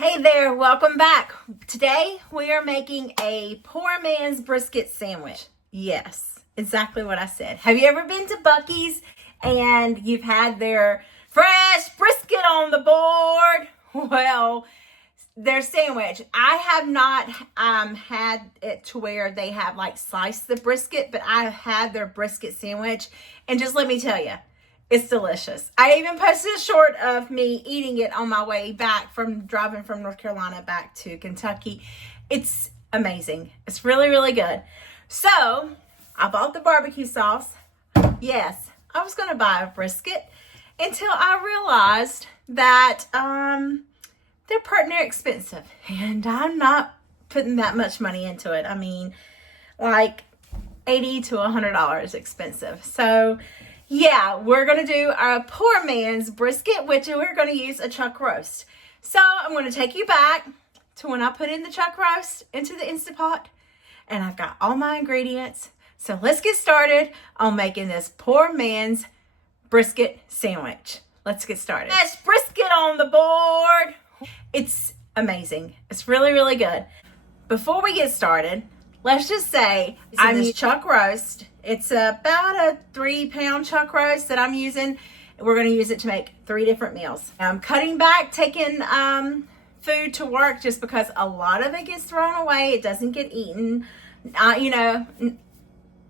Hey there, welcome back. Today we are making a poor man's brisket sandwich. Yes, exactly what I said. Have you ever been to Buc-ee's and you've had their fresh brisket on the board? Well, their sandwich. I have not had it to where they have like sliced the brisket, but I have had their brisket sandwich, and just let me tell you, it's delicious. I even posted a short of me eating it on my way back from driving from North Carolina back to Kentucky. It's amazing. It's really, really good. So I bought the barbecue sauce. Yes, I was going to buy a brisket until I realized that they're pretty near expensive, and I'm not putting that much money into it. I mean, like $80 to $100 expensive. So yeah, we're going to do our poor man's brisket, which we're going to use a chuck roast. So I'm going to take you back to when I put in the chuck roast into the Instant Pot, and I've got all my ingredients. So let's get started on making this poor man's brisket sandwich. Let's get started. Fresh brisket on the board. It's amazing. It's really, really good. Before we get started, let's just say I'm using chuck roast. It's about a 3-pound chuck roast that I'm using. We're going to use it to make 3 different meals. I'm cutting back, taking food to work just because a lot of it gets thrown away. It doesn't get eaten. You know,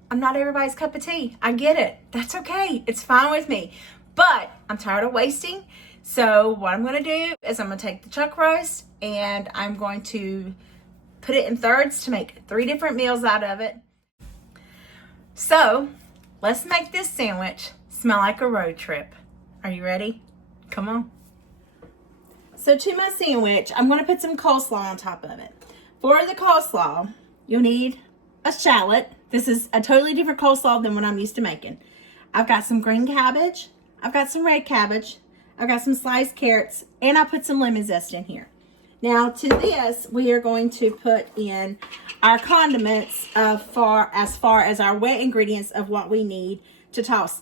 I'm not everybody's cup of tea. I get it. That's okay. It's fine with me. But I'm tired of wasting. So what I'm going to do is I'm going to take the chuck roast and I'm going to put it in thirds to make 3 different meals out of it. So let's make this sandwich smell like a road trip. Are you ready? Come on. So to my sandwich, I'm going to put some coleslaw on top of it. For the coleslaw, you'll need a shallot. This is a totally different coleslaw than what I'm used to making. I've got some green cabbage. I've got some red cabbage. I've got some sliced carrots, and I put some lemon zest in here. Now to this, we are going to put in our condiments as far as our wet ingredients of what we need to toss.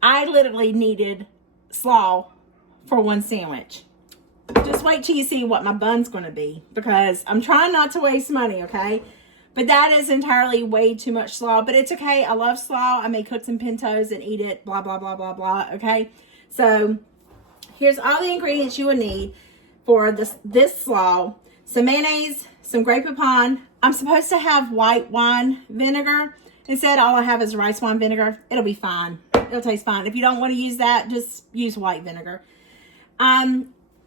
I literally needed slaw for 1 sandwich. Just wait till you see what my bun's going to be, because I'm trying not to waste money, okay? But that is entirely way too much slaw, but it's okay. I love slaw. I may cook some pintos and eat it, blah, blah, blah, blah, blah, okay? So here's all the ingredients you will need for this slaw. Some mayonnaise, some Grey Poupon. I'm supposed to have white wine vinegar. Instead, all I have is rice wine vinegar. It'll be fine. It'll taste fine. If you don't want to use that, just use white vinegar. I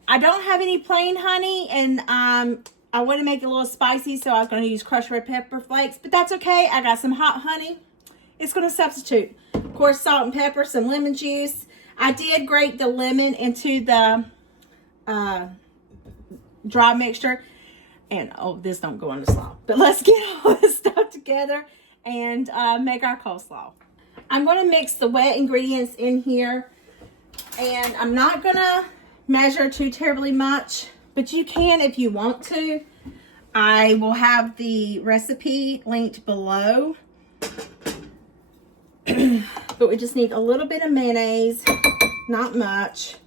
don't have any plain honey, and I want to make it a little spicy, so I was going to use crushed red pepper flakes, but that's okay. I got some hot honey. It's going to substitute. Of course, salt and pepper, some lemon juice. I did grate the lemon into the dry mixture, and this don't go in the slaw, but let's get all this stuff together and make our coleslaw. I'm going to mix the wet ingredients in here, and I'm not going to measure too terribly much, but you can if you want to. I will have the recipe linked below. But we just need a little bit of mayonnaise, not much,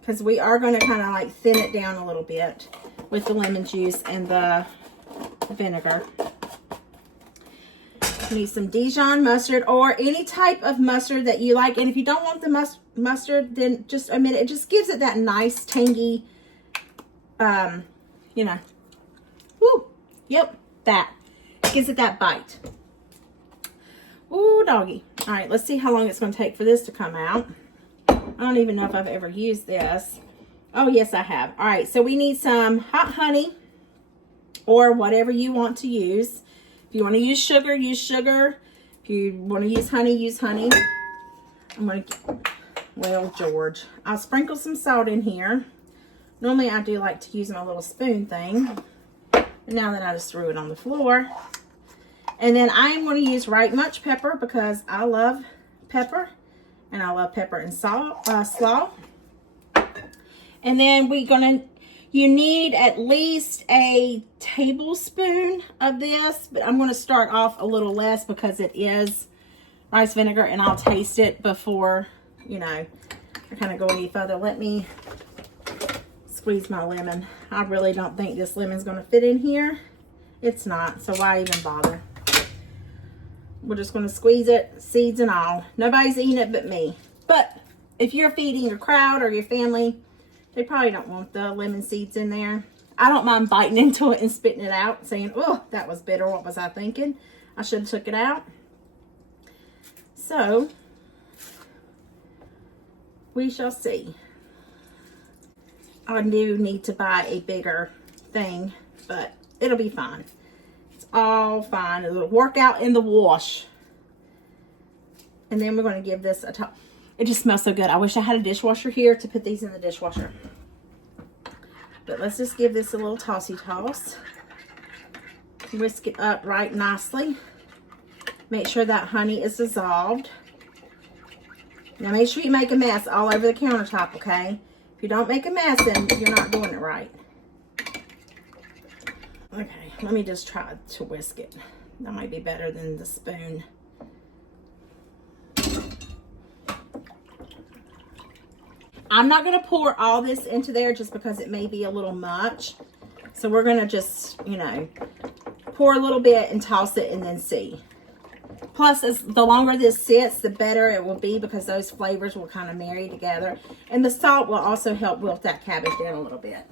because we are going to kind of like thin it down a little bit with the lemon juice and the vinegar. You need some Dijon mustard or any type of mustard that you like. And if you don't want the mustard, then just omit it. It just gives it that nice, tangy, you know. Woo! Yep, that. Gives it that bite. Ooh, doggy. All right, let's see how long it's going to take for this to come out. I don't even know if I've ever used this. Oh, yes, I have. All right, so we need some hot honey or whatever you want to use. If you want to use sugar, use sugar. If you want to use honey, use honey. I'm going to, well, George, I'll sprinkle some salt in here. Normally, I do like to use my little spoon thing. But now that I just threw it on the floor. And then I am going to use right much pepper because I love pepper. And I love pepper and salt, slaw. And then you need at least a tablespoon of this. But I'm going to start off a little less because it is rice vinegar. And I'll taste it before, you know, I kind of go any further. Let me squeeze my lemon. I really don't think this lemon's going to fit in here. It's not, so why even bother? We're just going to squeeze it, seeds and all. Nobody's eating it but me. But if you're feeding your crowd or your family, they probably don't want the lemon seeds in there. I don't mind biting into it and spitting it out, saying, oh, that was bitter. What was I thinking? I should have took it out. So, we shall see. I do need to buy a bigger thing, but it'll be fine. It's all fine. It'll work out in the wash. And then we're going to give this a top. It just smells so good. I wish I had a dishwasher here to put these in the dishwasher. But let's just give this a little tossy toss. Whisk it up right nicely. Make sure that honey is dissolved. Now make sure you make a mess all over the countertop, okay? If you don't make a mess, then you're not doing it right. Okay, let me just try to whisk it. That might be better than the spoon. I'm not going to pour all this into there just because it may be a little much. So we're going to just, you know, pour a little bit and toss it and then see. Plus, the longer this sits, the better it will be because those flavors will kind of marry together. And the salt will also help wilt that cabbage down a little bit.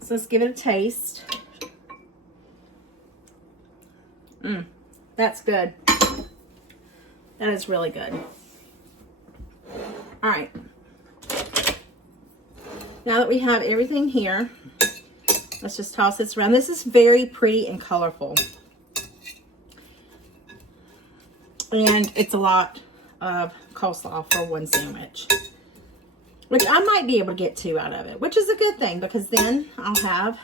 So let's give it a taste. That's good. That is really good. All right. Now that we have everything here, let's just toss this around. This is very pretty and colorful. And it's a lot of coleslaw for one sandwich, which I might be able to get 2 out of it, which is a good thing because then I'll have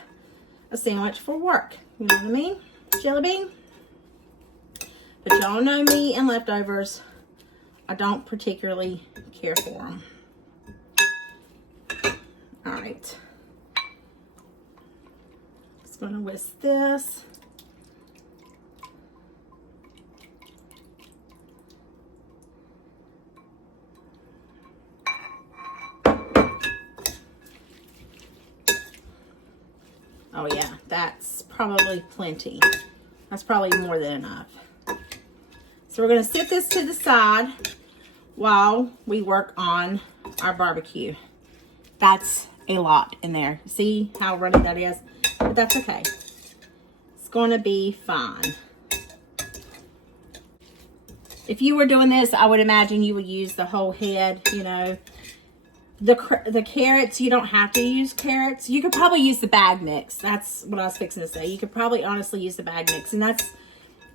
a sandwich for work. You know what I mean? Jelly bean. But y'all know me and leftovers. I don't particularly care for them. All right. Just gonna whisk this. Oh yeah, that's probably plenty. That's probably more than enough. So we're gonna set this to the side while we work on our barbecue. That's a lot in there. See how runny that is? But that's okay. It's gonna be fine. If you were doing this, I would imagine you would use the whole head, you know. The carrots, you don't have to use carrots. You could probably use the bag mix. That's what I was fixing to say. You could probably honestly use the bag mix. And that's,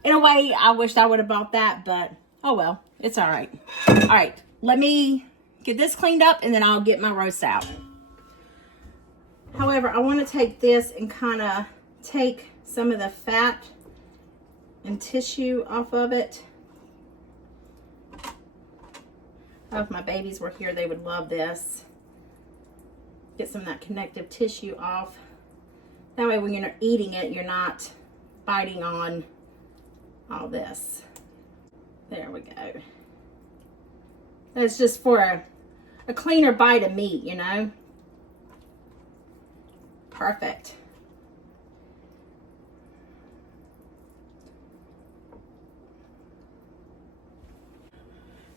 in a way, I wished I would have bought that, but oh well, it's all right. All right, let me get this cleaned up and then I'll get my roast out. However, I want to take this and kind of take some of the fat and tissue off of it. Oh, if my babies were here, they would love this. Get some of that connective tissue off. That way when you're eating it, you're not biting on all this. There we go. That's just for a cleaner bite of meat, you know. Perfect.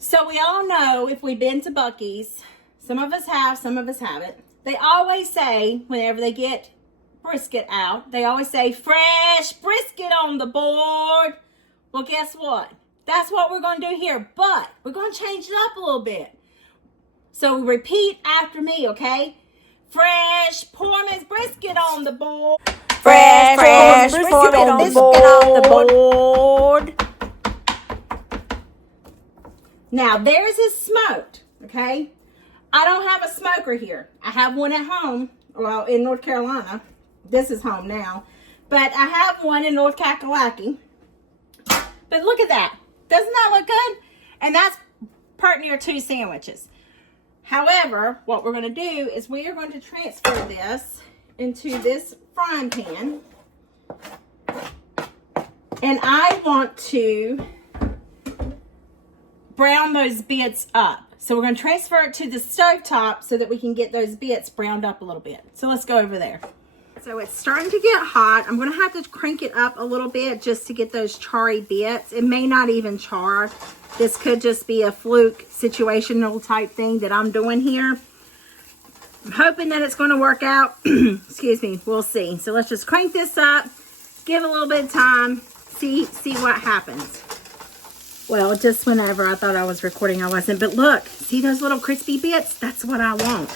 So we all know, if we've been to Buc-ee's, some of us have, some of us haven't. They always say, whenever they get brisket out, they always say, fresh brisket on the board. Well, guess what? That's what we're going to do here, but we're going to change it up a little bit. So repeat after me, okay? Fresh poor man's brisket on the board. Fresh brisket on the board. Now, theirs is smoked, okay? I don't have a smoker here. I have one at home, well, in North Carolina. This is home now. But I have one in North Kakalaki. But look at that. Doesn't that look good? And that's part near 2 sandwiches. However, what we're going to do is we are going to transfer this into this frying pan. And I want to brown those bits up. So we're going to transfer it to the stove top so that we can get those bits browned up a little bit. So let's go over there. So it's starting to get hot. I'm going to have to crank it up a little bit just to get those charry bits. It may not even char. This could just be a fluke situational type thing that I'm doing here. I'm hoping that it's going to work out. Excuse me. We'll see. So let's just crank this up. Give it a little bit of time. See what happens. Well, just whenever I thought I was recording, I wasn't. But look, see those little crispy bits? That's what I want.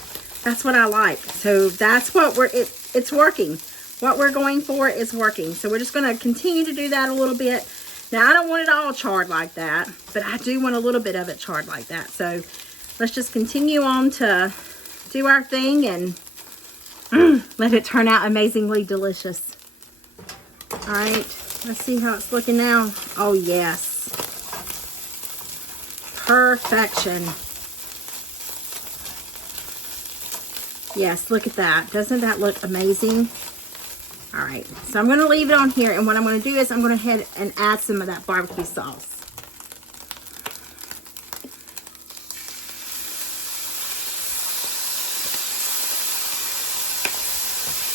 That's what I like. So that's what it's working. What we're going for is working. So we're just going to continue to do that a little bit. Now, I don't want it all charred like that, but I do want a little bit of it charred like that. So let's just continue on to do our thing and let it turn out amazingly delicious. All right, let's see how it's looking now. Oh, yes. Perfection. Yes, look at that. Doesn't that look amazing? All right, so I'm going to leave it on here, and what I'm going to do is I'm going to head and add some of that barbecue sauce.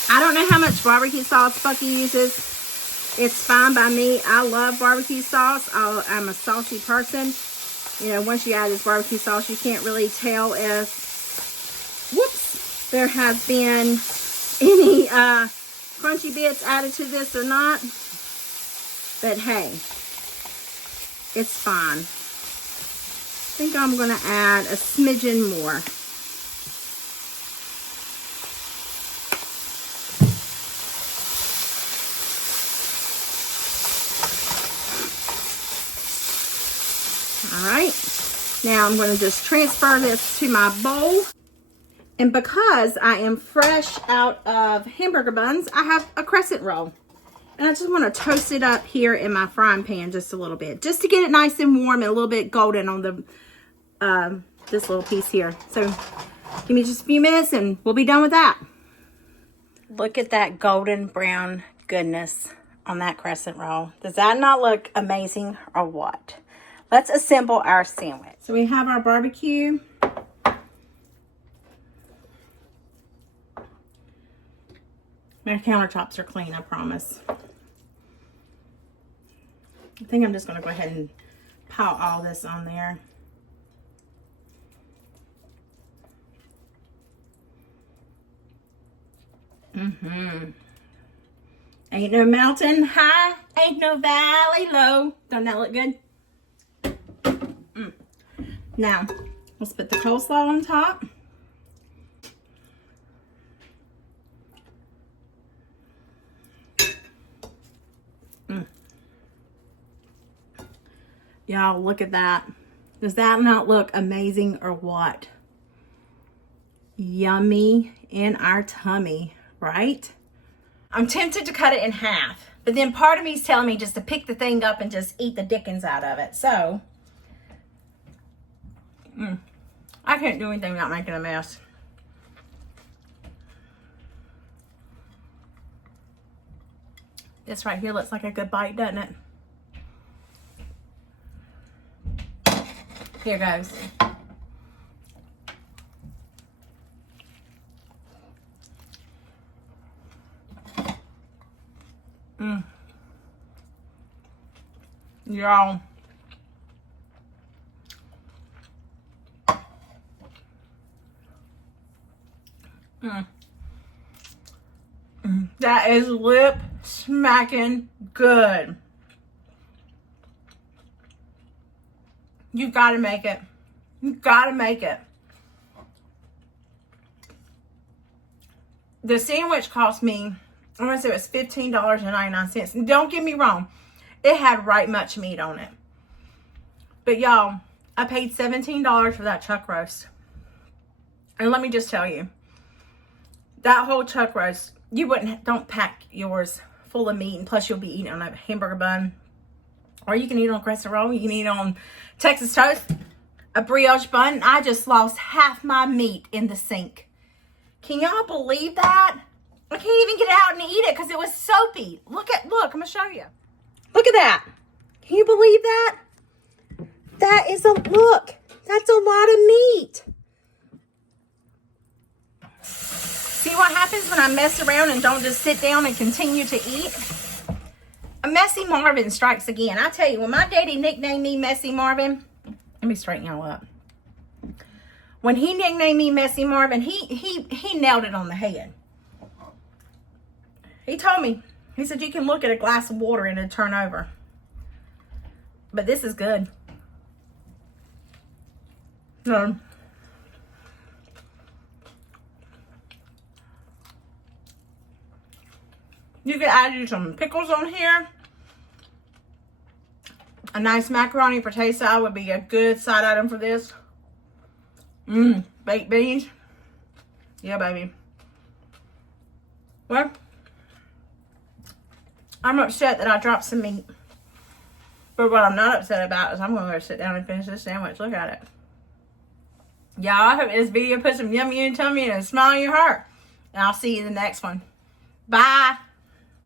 I don't know how much barbecue sauce Buc-ee uses. It's fine by me. I love barbecue sauce. I'm a saucy person. You know, once you add this barbecue sauce, you can't really tell if, whoops, there has been any crunchy bits added to this or not. But hey, it's fine. I think I'm going to add a smidgen more. All right, now I'm going to just transfer this to my bowl. And because I am fresh out of hamburger buns, I have a crescent roll. And I just want to toast it up here in my frying pan just a little bit, just to get it nice and warm and a little bit golden on the this little piece here. So give me just a few minutes and we'll be done with that. Look at that golden brown goodness on that crescent roll. Does that not look amazing or what? Let's assemble our sandwich. So we have our barbecue. My countertops are clean, I promise. I think I'm just going to go ahead and pile all this on there. Ain't no mountain high, ain't no valley low. Don't that look good? Now, let's put the coleslaw on top. Y'all, look at that. Does that not look amazing or what? Yummy in our tummy, right? I'm tempted to cut it in half, but then part of me is telling me just to pick the thing up and just eat the dickens out of it. So, I can't do anything without making a mess. This right here looks like a good bite, doesn't it? Here goes. Y'all. That is lip smacking good. You gotta make it. You gotta make it. The sandwich cost me, I want to say it was $15.99. Don't get me wrong. It had right much meat on it. But y'all, I paid $17 for that chuck roast. And let me just tell you, that whole chuck roast, don't pack yours full of meat, and plus you'll be eating on a hamburger bun. Or you can eat on a crescent roll. You can eat on Texas toast, a brioche bun. I just lost half my meat in the sink. Can y'all believe that? I can't even get it out and eat it because it was soapy. Look, I'm going to show you. Look at that. Can you believe that? That is look. That's a lot of meat. See what happens when I mess around and don't just sit down and continue to eat? A Messy Marvin strikes again. I tell you, when my daddy nicknamed me Messy Marvin, let me straighten y'all up. When he nicknamed me Messy Marvin, he nailed it on the head. He told me, he said, you can look at a glass of water and it'll turn over. But this is good. No. You can add you some pickles on here. A nice macaroni potato salad would be a good side item for this. Baked beans. Yeah, baby. Well, I'm upset that I dropped some meat. But what I'm not upset about is I'm going to go sit down and finish this sandwich. Look at it. Y'all, I hope this video put some yummy in your tummy and a smile in your heart. And I'll see you in the next one. Bye.